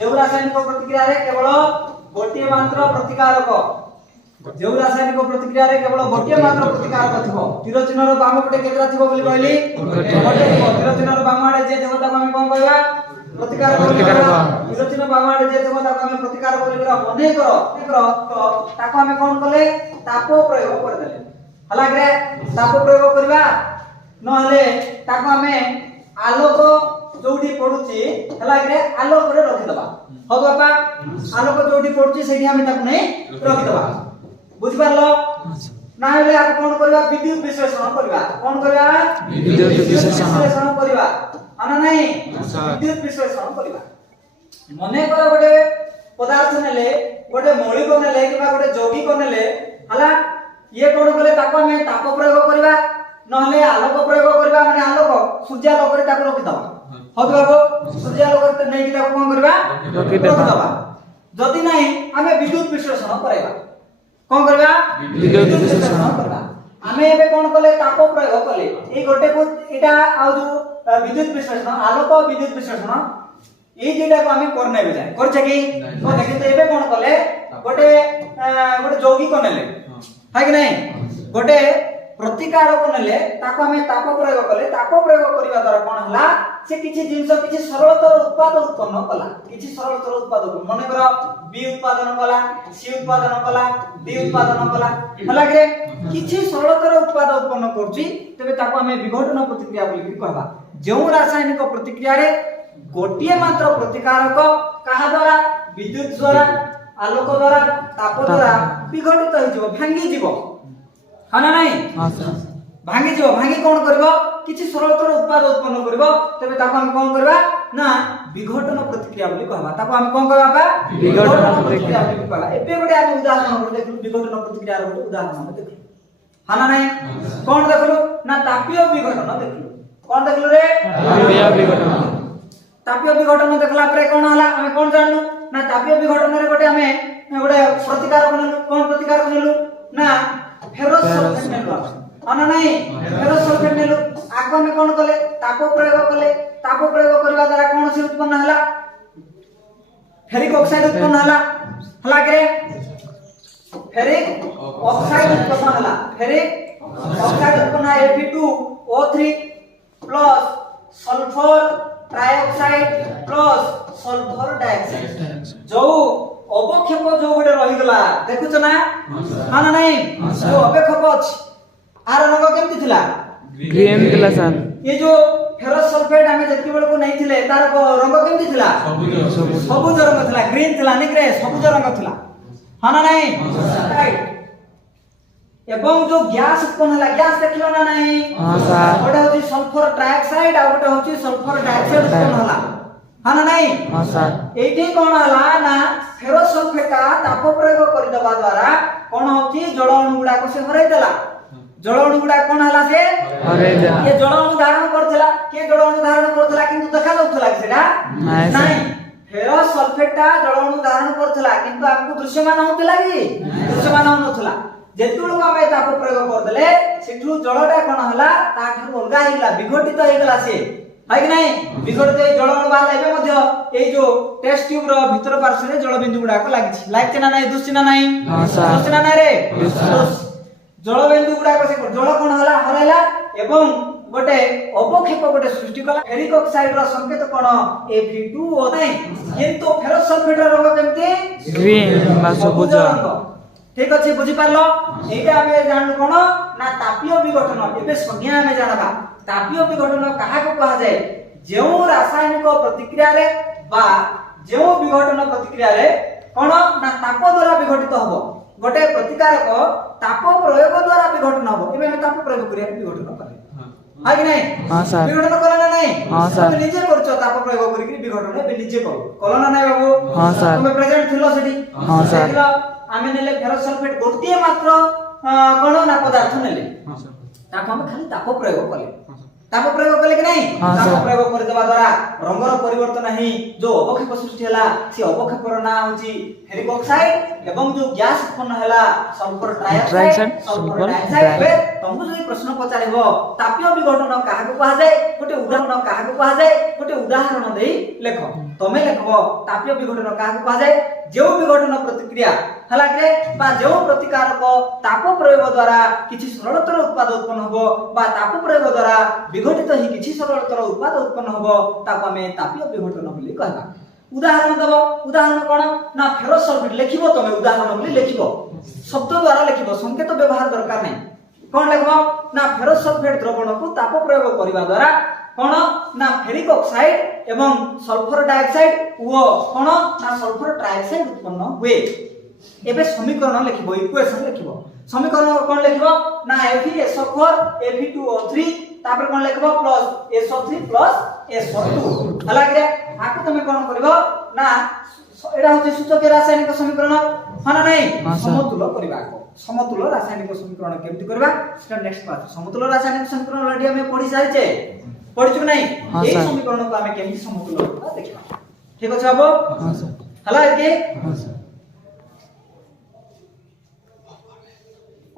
जो रासायनिक प्रतिक्रिया रे केवल गोटे मात्र प्रतिकारक जो रासायनिक प्रतिक्रिया रे केवल गोटे मात्र प्रतिकारक थिबो तीर चिन्ह रो बाम पटे केतरा थिबो बोली कहली गोटे थिबो तीर चिन्ह रो बाम आडे जे देवता को हम कोन कहबा प्रतिकारक तीर चिन्ह बाम आडे जे देवता को हम प्रतिकारक बोली मने करो तो ताको हम कोन कले ताप प्रयोग कर देले हला रे ताप प्रयोग करबा न हले ताको हम आलोक जोडी पडुची हला रे आलोक रे रखि दबा हो बाबा आलोक जोडी पडुची सेठी हम ताको नै रखि दबा बुझ पारलो ना हले आप कोन करबा विद्युत विश्लेषण करबा कोन करबा विद्युत विश्लेषण करबा आना नहीं विद्युत विश्लेषण करबा मने कर गोटे पदार्थ नेले गोटे मौलिक नेले किबा गोटे यौगिक नेले हला ये कोन कले ताको हम ताप प्रयोग करबा न हले आलोक प्रयोग करबा माने आलोक सूर्यालोक रे ताको रखि दबा हो बाबू सूर्यालोक रे नै कि ताको कोन करबा रखि दबा जदी नै हमें विद्युत विश्लेषण करबा कोन करबा विद्युत विश्लेषण करबा हमें एबे कोन कले ताप प्रयोग कले ए गोटे को एटा आ जो विद्युत विश्लेषण आलोक विद्युत विश्लेषण ए जेला को हमें करने बे जाय करछ कि तो देखि तो एबे कोन कले गोटे गोटे यौगिक नेले है कि नहीं गोटे प्रतिकारक नेले ताको हमें ताप प्रयोग कले ताप प्रयोग करिवा द्वारा कोन हला से किछि जिंस किछि सरलतर उत्पाद उत्पन्न कला किछि सरलतर उत्पाद मने करो बी उत्पादन कला सी उत्पादन कला डी उत्पादन कला हला के किछि सरलतर उत्पाद उत्पन्न करछि तबे ताको हमें विघटन प्रतिक्रिया बोली कहबा जो रासायनिक प्रतिक्रिया रे गोटिए मात्र प्रतिकारक कहा द्वारा विद्युत द्वारा आलोक द्वारा ताप द्वारा विघटित हो जिवो भांगी जिवो हाना नहीं हां सर भांगी जिवो भांगी कोन करबो किछि सरलतर उत्पाद उत्पन्न करबो तबे ताको हम कोन करबा ना विघटन प्रतिक्रिया बोली कहबा ताको हम कोन करबा विघटन प्रतिक्रिया बोली कहबा एबे गोटे हम उदाहरण कर देखलु विघटन प्रतिक्रिया रो गोटे उदाहरण देखलु हाना नहीं कोन देखलु ना तापीय विघटन देखलु कोन देखलु रे तापीय विघटन देखला परे कोन हला हम कोन जानलु ना तापीय विघटन रे गोटे हमें गोटे प्रतिकारक नेलु कोन प्रतिकारक नेलु ना फेरस सल्फेट नेलु आना नहीं फेरस सल्फेट नेलु आगो में कोन कले ताप प्रयोग करबा द्वारा कोन से उत्पन्न हला फेरिक ऑक्साइड उत्पन्न हला के फेरिक ऑक्साइड उत्पन्न हला फेरिक ऑक्साइड उत्पन्न Fe2O3 plus sulphur trioxide plus sulphur dioxide जो अवक्षेप जो गोटे रही गला देखुछ ना हां नहीं जो अवक्षेप अछि आर रंग केमति थिला ग्रीन थिला सर ये जो फेरस सल्फेट हमें जति बेल को नहीं थिले तार रंग केमति थिला सबुज रंग थिला ग्रीन थिला निकरे सबुज रंग थिला हां नहीं राइट एवं जो गैस उत्पन्न हला गैस देखलो ना नहीं हां सर गोटे होची सल्फर ट्राइऑक्साइड आ गोटे होची सल्फर डाइऑक्साइड उत्पन्न हला हां ना नहीं हां सर एठी कोन हला ना फेरस सल्फेट ताप प्रयोग करि दबा द्वारा कोन होची जल अणु गुडा को से हरै देला जल अणु गुडा कोन हला से हरै देला ये जल अणु धारण करथला के जल अणु धारण करथला किंतु देखा जाउथला कि सेटा नहीं फेरस सल्फेट जल अणु धारण करथला किंतु आपको दृश्यमान होतला कि दृश्यमान होनथला जेतुळ को हमें ताप प्रयोग कर देले सेठु जलटा कोन हला ता ठरु अलगा हिला विघटित हो गेला से है कि नहीं विघटित जल अणु बाहर एबे मध्य ए जो टेस्ट ट्यूब रो भीतर पार्श्व रे जल बिंदु गुडा को लागिछि लाइक ना नहीं दुष्ट ना नहीं हां सर दुष्ट ना रे जल बिंदु गुडा को से जल कोन हला हरैला एवं गोटे अवक्षेप गोटे सृष्टि कला फेरिक ऑक्साइड रो संकेत कोन Fe2O नहीं किंतु फेरस सल्फेट रो रंग केमति ग्रीन बा सबुज ठीक अछि बुझि पारलो एटा हमें जानलु कोन ना तापीय विघटन एबे संज्ञा हमें जानबा तापीय विघटन कहा को कहा जाय जो रासायनिक प्रतिक्रिया रे बा जो विघटन प्रतिक्रिया रे कोन ना ताप द्वारा विघटित हबो गोटे प्रतिकारक ताप प्रयोग द्वारा विघटन हबो एबे हम ताप प्रयोग करिया विघटन करे हां कि नहीं हां सर विघटन कला ना नहीं हां सर तुम निजे करछो ताप प्रयोग करी विघटन एबे निजे करो कला ना नहीं बाबू हां सर तुम प्रेजेंट थिलो सेठी हां सर आमे नेले फेरस सल्फेट गोटिए मात्र कोन ना पदार्थ नेले हां सर ताको हम खाली ताप प्रयोग कले ताप प्रयोग कले कि नहीं हाँ, ताप सर। प्रयोग कर देबा द्वारा रंगर परिवर्तन नहीं जो अवक्षेप सृष्टि हला से अवक्षेपर ना होची फेरिक ऑक्साइड एवं जो गैस उत्पन्न हला sulphur trioxide trioxide, sulphur sulphur dioxide वे तुमको जो प्रश्न पचारिबो तापीय विघटन काहा को कहा जाय गोटे उदाहरण काहा को कहा जाय गोटे उदाहरण देई लेखो तमे लेखबो तापीय विघटन काहा को कहा जाय जो विघटन प्रतिक्रिया हला के बा जो प्रतिकारक ताप प्रयोग द्वारा किछि सरलतर उत्पाद उत्पन्न हबो बा ताप प्रयोग द्वारा विघटित ही किछि सरलतर उत्पाद उत्पन्न हबो ताको हमें तापीय विघटन बोली कहबा उदाहरण दबो उदाहरण कोन ना फेरस सल्फेट लेखिबो तमे उदाहरण बोली लेखिबो शब्द द्वारा लेखिबो संकेत व्यवहार दरकार नै कोन लेखबो ना फेरस सल्फेट द्रवण को ताप प्रयोग करबा द्वारा कोन ना फेरिक ऑक्साइड एवं सल्फर डाइऑक्साइड वो कोन ना सल्फर ट्राइऑक्साइड उत्पन्न हुए एबे समीकरण लिखिबो इक्वेशन लिखिबो समीकरण कोन लिखिबो ना Fe_SO4 Fe2O3 तापर कोन लिखिबो प्लस SO3 प्लस SO2 हला के आको तमे कोन करबो ना एडा होचे सूचक रासायनिक समीकरण हना नै हाँ, सर। समतुल करबा समतुल रासायनिक समीकरण केमति करबा सेटा नेक्स्ट क्लास समतुल रासायनिक समीकरण ऑलरेडी हमें पढ़ी सारिचे पढ़िछु नै हाँ, ए सर। समीकरण को हमें केमति समतुल करबा देखबा ठीक अछि बाबू हाँ सर हला के हाँ सर